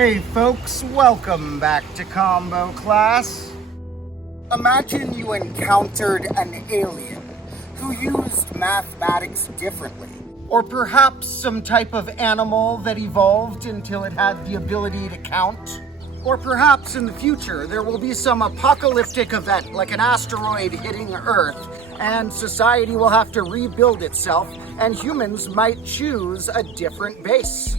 Hey folks, welcome back to Combo Class. Imagine you encountered an alien who used mathematics differently. Or perhaps some type of animal that evolved until it had the ability to count. Or perhaps in the future there will be some apocalyptic event like an asteroid hitting Earth and society will have to rebuild itself and humans might choose a different base.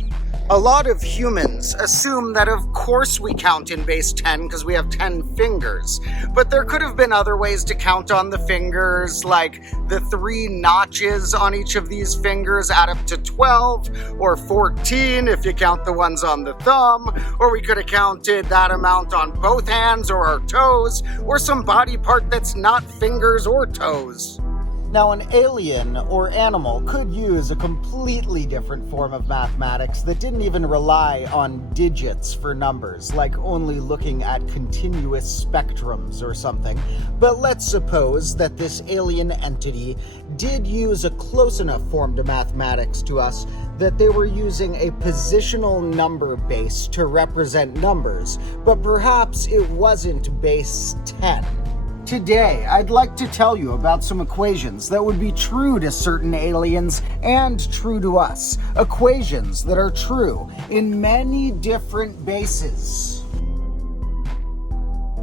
A lot of humans assume that of course we count in base 10 because we have 10 fingers, but there could have been other ways to count on the fingers, like the 3 notches on each of these fingers add up to 12, or 14 if you count the ones on the thumb, or we could have counted that amount on both hands or our toes, or some body part that's not fingers or toes. Now, an alien or animal could use a completely different form of mathematics that didn't even rely on digits for numbers, like only looking at continuous spectrums or something. But let's suppose that this alien entity did use a close enough form to mathematics to us that they were using a positional number base to represent numbers, but perhaps it wasn't base 10. Today, I'd like to tell you about some equations that would be true to certain aliens and true to us. Equations that are true in many different bases.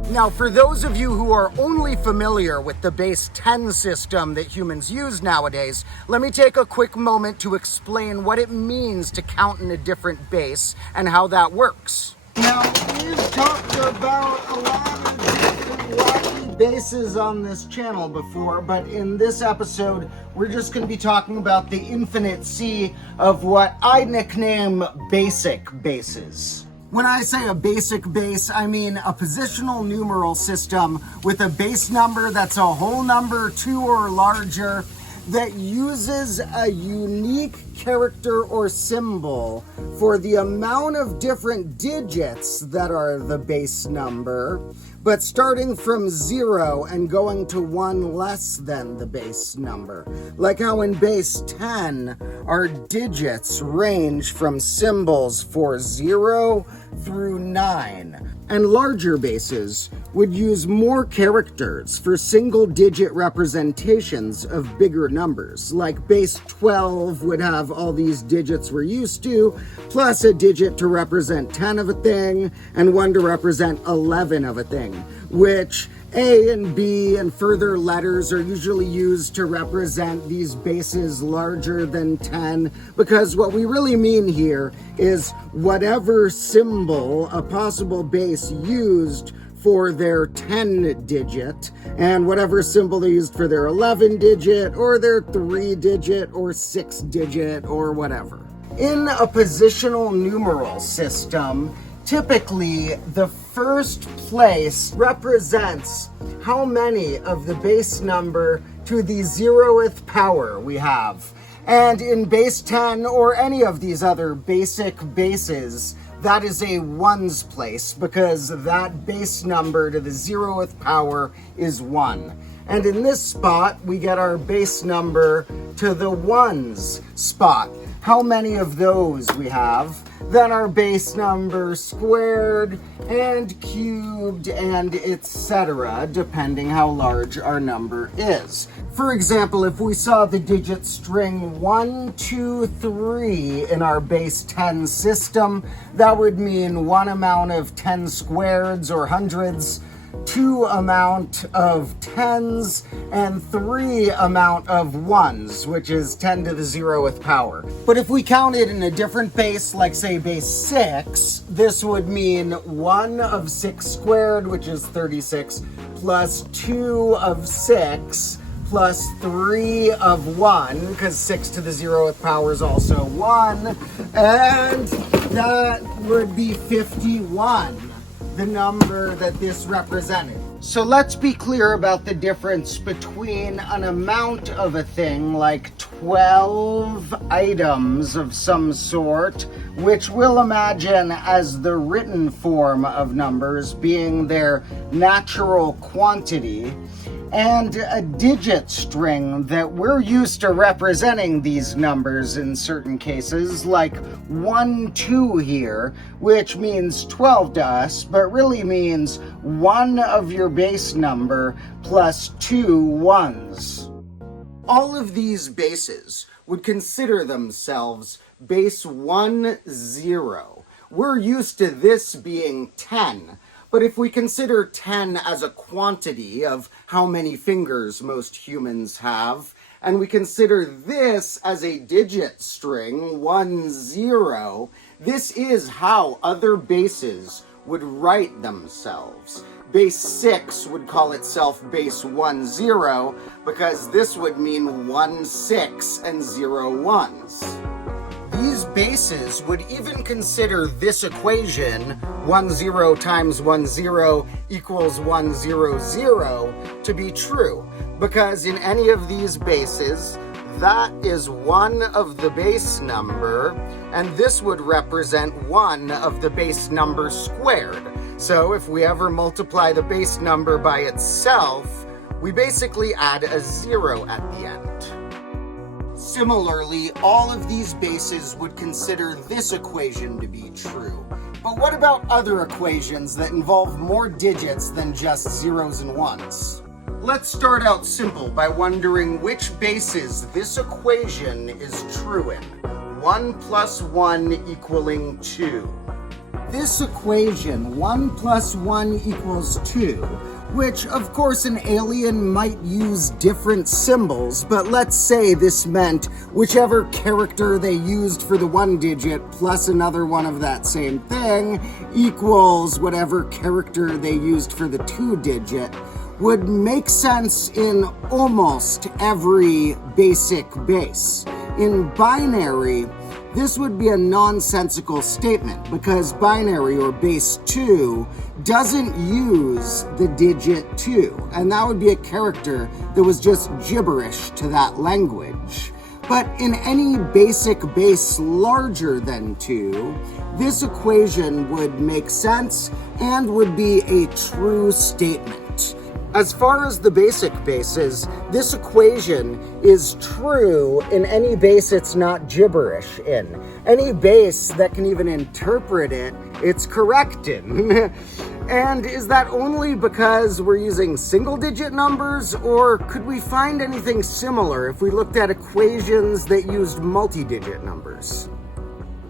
Now, for those of you who are only familiar with the base 10 system that humans use nowadays, let me take a quick moment to explain what it means to count in a different base and how that works. Now, we've talked about a lot of different wacky bases on this channel before, but in this episode, we're just going to be talking about the infinite sea of what I nickname basic bases. When I say a basic base, I mean a positional numeral system with a base number that's a whole number 2 or larger that uses a unique character or symbol for the amount of different digits that are the base number, but starting from 0 and going to 1 less than the base number. Like how in base 10, our digits range from symbols for 0 through 9. And larger bases would use more characters for single-digit representations of bigger numbers. Like base 12 would have all these digits we're used to, plus a digit to represent 10 of a thing, and one to represent 11 of a thing, which A and B and further letters are usually used to represent these bases larger than 10, because what we really mean here is whatever symbol a possible base used for their 10 digit and whatever symbol they used for their 11 digit or their 3 digit or 6 digit or whatever. In a positional numeral system, typically the first place represents how many of the base number to the 0th power we have. And in base 10 or any of these other basic bases, that is a ones place because that base number to the 0th power is 1. And in this spot, we get our base number to the ones spot. How many of those we have, then our base number squared and cubed and etc., depending how large our number is. For example, if we saw the digit string 1, 2, 3 in our base 10 system, that would mean 1 amount of 10 squareds or hundreds, 2 amount of tens, and 3 amount of ones, which is 10 to the 0th power. But if we counted in a different base, like say base 6, this would mean 1 of 6 squared, which is 36, plus 2 of 6, plus 3 of 1, because 6 to the 0th power is also 1, and that would be 51. The number that this represented. So let's be clear about the difference between an amount of a thing like 12 items of some sort, which we'll imagine as the written form of numbers being their natural quantity, and a digit string that we're used to representing these numbers in certain cases, like 1, 2 here, which means 12 to us, but really means 1 of your base number plus 2 ones. All of these bases would consider themselves base 1, 0. We're used to this being 10, but if we consider 10 as a quantity of how many fingers most humans have, and we consider this as a digit string, 1, 0, this is how other bases would write themselves. Base 6 would call itself base 1, 0, because this would mean 1, 6 and 0 ones. These bases would even consider this equation, 1, 0 times 1, 0 equals 1, 0, 0, to be true, because in any of these bases, that is 1 of the base number, and this would represent 1 of the base number squared. So if we ever multiply the base number by itself, we basically add a 0 at the end. Similarly, all of these bases would consider this equation to be true. But what about other equations that involve more digits than just zeros and ones? Let's start out simple by wondering which bases this equation is true in. 1 plus 1 equaling 2. This equation, 1 plus 1 equals 2, which of course an alien might use different symbols, but let's say this meant whichever character they used for the 1 digit plus another one of that same thing equals whatever character they used for the 2 digit, would make sense in almost every basic base. In binary, this would be a nonsensical statement because binary, or base 2, doesn't use the digit 2, and that would be a character that was just gibberish to that language. But in any basic base larger than 2, this equation would make sense and would be a true statement. As far as the basic bases, this equation is true in any base it's not gibberish in. Any base that can even interpret it, it's correct in. And is that only because we're using single-digit numbers, or could we find anything similar if we looked at equations that used multi-digit numbers?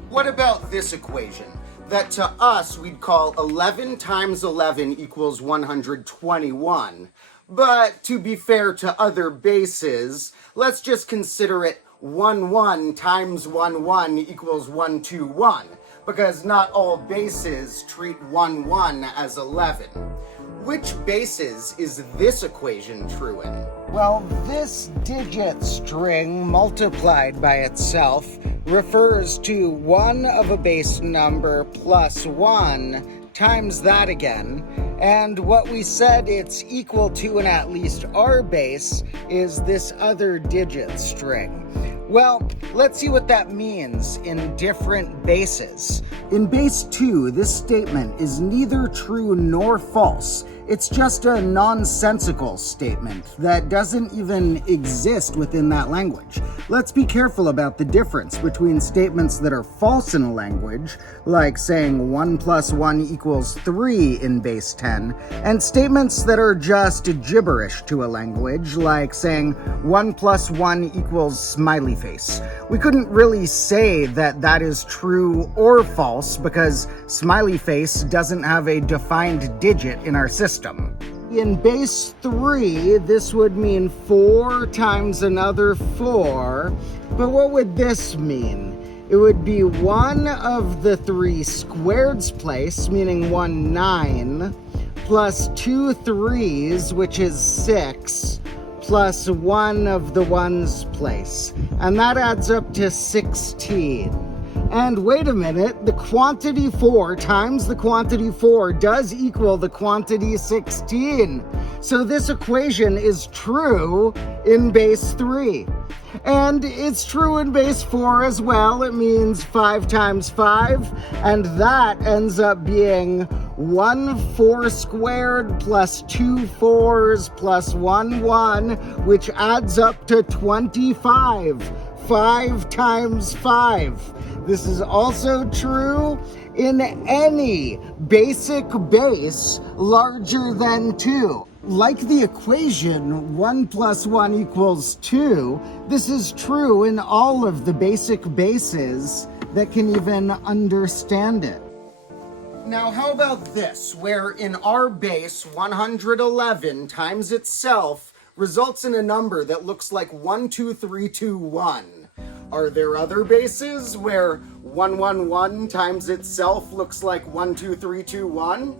What about this equation that to us we'd call 11 times 11 equals 121? But to be fair to other bases, let's just consider it 1, 1 times 1, 1 equals 121. Because not all bases treat 1, 1 as 11. Which bases is this equation true in? Well, this digit string multiplied by itself refers to 1 of a base number plus 1 times that again, and what we said it's equal to in at least our base is this other digit string. Well, let's see what that means in different bases. In base 2, this statement is neither true nor false. It's just a nonsensical statement that doesn't even exist within that language. Let's be careful about the difference between statements that are false in a language, like saying 1 plus 1 equals 3 in base 10, and statements that are just gibberish to a language, like saying 1 plus 1 equals smiley face. We couldn't really say that that is true or false because smiley face doesn't have a defined digit in our system. In base 3, this would mean 4 times another 4, but what would this mean? It would be 1 of the 3 squareds place, meaning 1, 9, plus 2 3s, which is 6, plus 1 of the 1s place, and that adds up to 16. And wait a minute, the quantity 4 times the quantity 4 does equal the quantity 16. So this equation is true in base 3. And it's true in base 4 as well. It means 5 times 5, and that ends up being 1 4 squared plus 2 4s plus 1 1, which adds up to 25. 5 times 5. This is also true in any basic base larger than 2. Like the equation 1 plus 1 equals 2, this is true in all of the basic bases that can even understand it. Now, how about this, where in our base, 111 times itself results in a number that looks like 12321. Are there other bases where 111 times itself looks like 12321?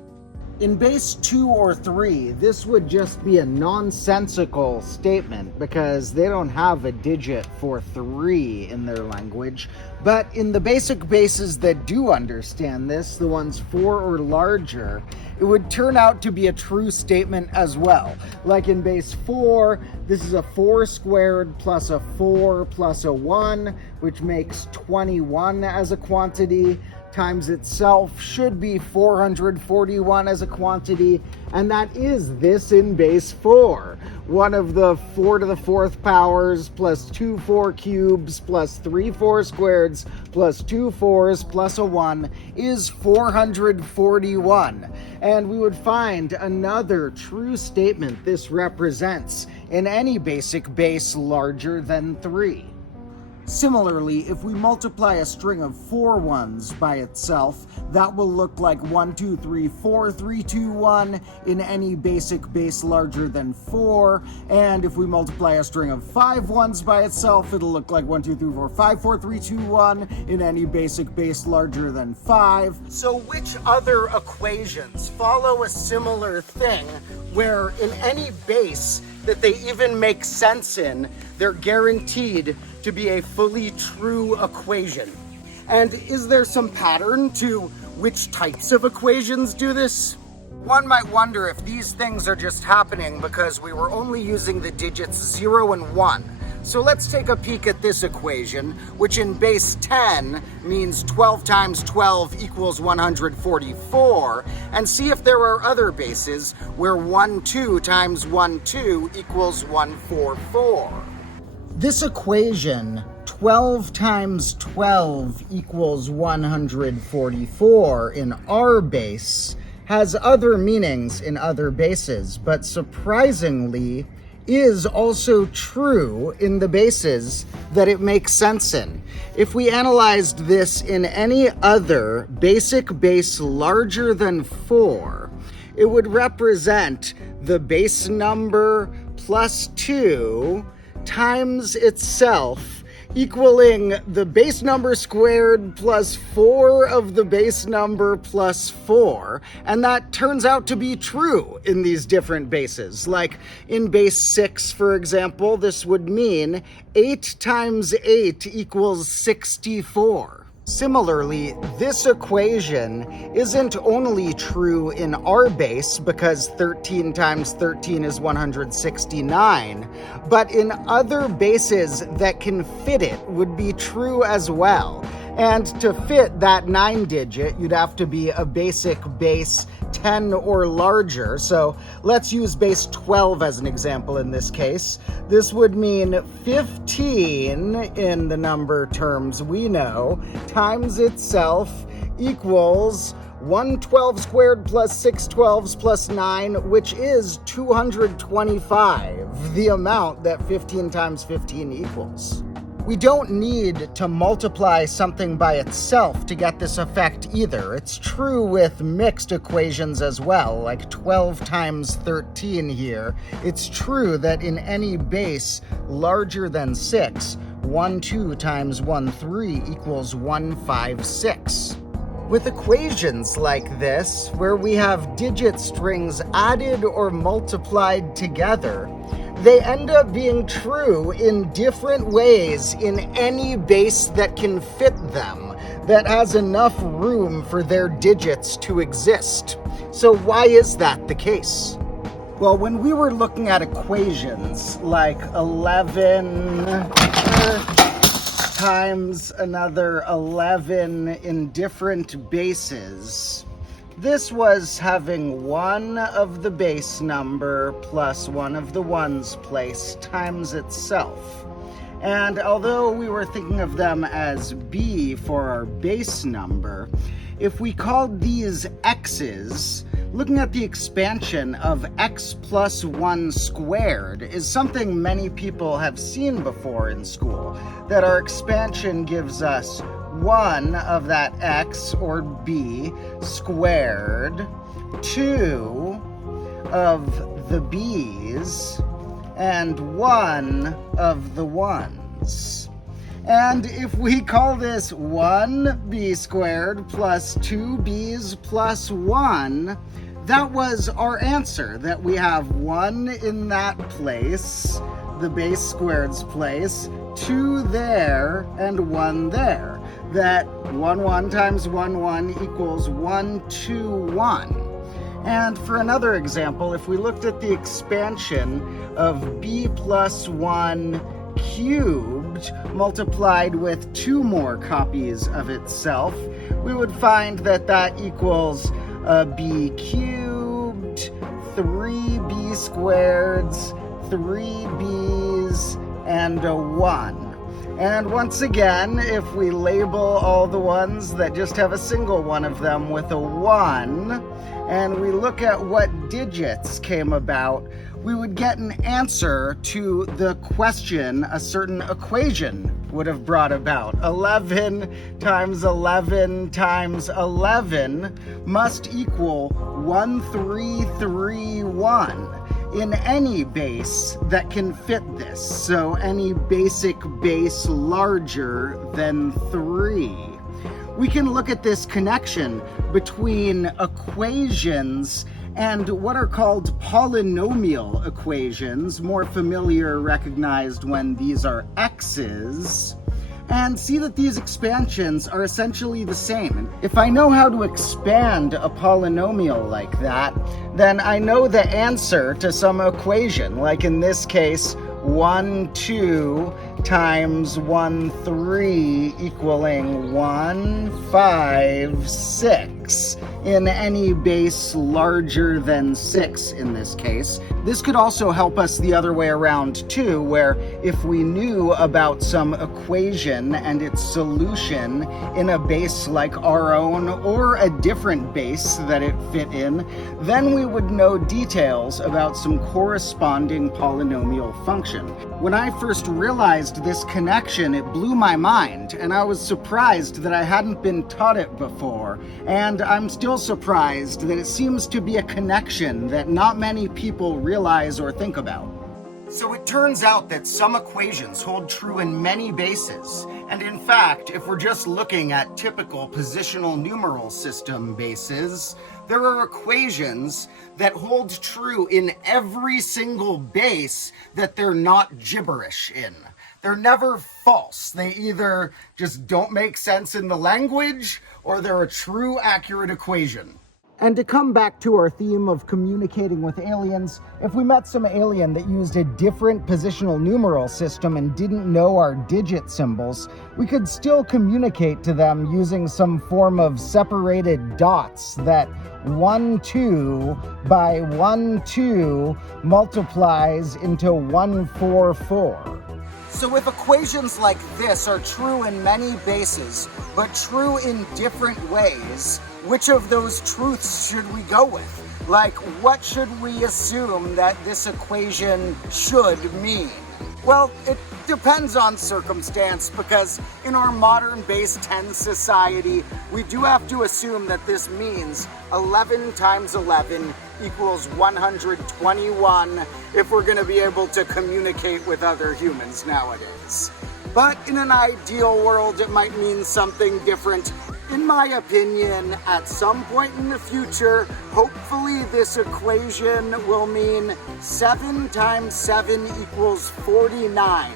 In base 2 or 3, this would just be a nonsensical statement because they don't have a digit for 3 in their language. But in the basic bases that do understand this, the ones 4 or larger, it would turn out to be a true statement as well. Like in base 4, this is a 4 squared plus a 4 plus a 1, which makes 21 as a quantity. Times itself should be 441 as a quantity, and that is this in base 4. One of the 4 to the 4th powers plus 2 4 cubes plus 3 4 squareds plus 2 4s plus a 1 is 441. And we would find another true statement this represents in any basic base larger than 3. Similarly, if we multiply a string of 4 ones by itself, that will look like 1, 2, 3, 4, 3, 2, 1 in any basic base larger than 4. And if we multiply a string of 5 ones by itself, it'll look like 1, 2, 3, 4, 5, 4, 3, 2, 1 in any basic base larger than 5. So which other equations follow a similar thing where in any base that they even make sense in, they're guaranteed to be a fully true equation? And is there some pattern to which types of equations do this? One might wonder if these things are just happening because we were only using the digits 0 and 1. So let's take a peek at this equation, which in base 10 means 12 times 12 equals 144, and see if there are other bases where 1, 2 times 1, 2 equals 144. This equation, 12 times 12 equals 144 in our base, has other meanings in other bases, but surprisingly is also true in the bases that it makes sense in. If we analyzed this in any other basic base larger than 4, it would represent the base number plus 2 times itself, equaling the base number squared plus 4 of the base number plus 4, and that turns out to be true in these different bases. Like in base 6, for example, this would mean 8 times 8 equals 64. Similarly, this equation isn't only true in our base because 13 times 13 is 169, but in other bases that can fit it would be true as well. And to fit that 9-digit, you'd have to be a basic base 10 or larger. So let's use base 12 as an example in this case. This would mean 15 in the number terms we know times itself equals 112 squared plus 6 12s plus 9, which is 225, the amount that 15 times 15 equals. We don't need to multiply something by itself to get this effect either. It's true with mixed equations as well, like 12 times 13 here. It's true that in any base larger than 6, 1, 2 times 1, 3 equals 156. With equations like this, where we have digit strings added or multiplied together, they end up being true in different ways in any base that can fit them, that has enough room for their digits to exist. So why is that the case? Well, when we were looking at equations like 11 times another 11 in different bases, This was having one of the base number plus one of the ones place times itself. And although we were thinking of them as b for our base number, if we called these x's, looking at the expansion of x plus 1 squared is something many people have seen before in school, that our expansion gives us 1 of that x, or b, squared, 2 of the b's, and 1 of the 1's. And if we call this 1b squared plus 2b's plus 1, that was our answer, that we have 1 in that place, the base squared's place, 2 there, and 1 there. That 1, 1 times 1, 1 equals 1, 2, 1. And for another example, if we looked at the expansion of b plus 1 cubed multiplied with 2 more copies of itself, we would find that that equals b cubed, 3b squareds, 3b's, and a 1. And once again, if we label all the ones that just have a single one of them with a 1, and we look at what digits came about, we would get an answer to the question a certain equation would have brought about. 11 times 11 times 11 must equal 1331 in any base that can fit this. So any basic base larger than 3. We can look at this connection between equations and what are called polynomial equations, more familiar, recognized when these are x's, and see that these expansions are essentially the same. If I know how to expand a polynomial like that, then I know the answer to some equation, like in this case, 1, 2 times 1, 3 equaling 1, 5, 6 in any base larger than 6 in this case. This could also help us the other way around too, where if we knew about some equation and its solution in a base like our own or a different base that it fit in, then we would know details about some corresponding polynomial function. When I first realized this connection, it blew my mind, and I was surprised that I hadn't been taught it before, and I'm still surprised that it seems to be a connection that not many people realize or think about. So it turns out that some equations hold true in many bases, and in fact, if we're just looking at typical positional numeral system bases, there are equations that hold true in every single base that they're not gibberish in. They're never false. They either just don't make sense in the language, or they're a true, accurate equation. And to come back to our theme of communicating with aliens, if we met some alien that used a different positional numeral system and didn't know our digit symbols, we could still communicate to them using some form of separated dots that 1, 2 by 1, 2 multiplies into 1, 4, 4. So if equations like this are true in many bases, but true in different ways, which of those truths should we go with? Like, what should we assume that this equation should mean? Well, it depends on circumstance, because in our modern base 10 society, we do have to assume that this means 11 times 11 equals 121 if we're going to be able to communicate with other humans nowadays. But in an ideal world, it might mean something different. In my opinion, at some point in the future, hopefully this equation will mean 7 times 7 equals 49,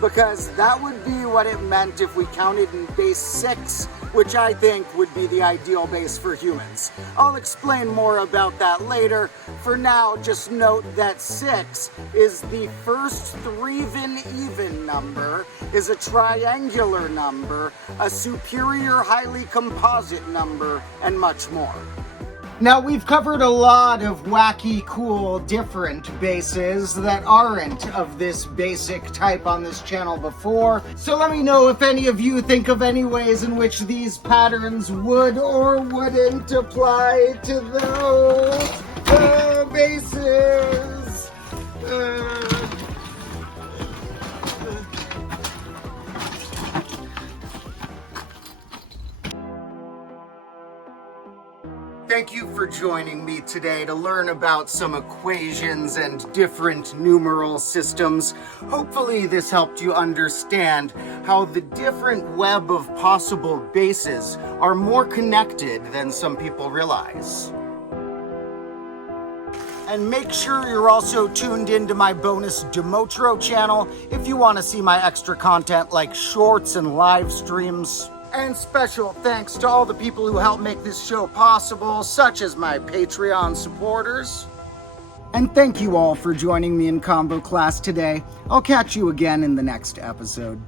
because that would be what it meant if we counted in base 6, which I think would be the ideal base for humans. I'll explain more about that later. For now, just note that 6 is the first even number, is a triangular number, a superior highly composite number, and much more. Now, we've covered a lot of wacky, cool, different bases that aren't of this basic type on this channel before. So let me know if any of you think of any ways in which these patterns would or wouldn't apply to those bases. Thank you for joining me today to learn about some equations and different numeral systems. Hopefully this helped you understand how the different web of possible bases are more connected than some people realize. And make sure you're also tuned into my bonus Demotro channel if you want to see my extra content like shorts and live streams. And special thanks to all the people who help make this show possible, such as my Patreon supporters. And thank you all for joining me in combo class today. I'll catch you again in the next episode.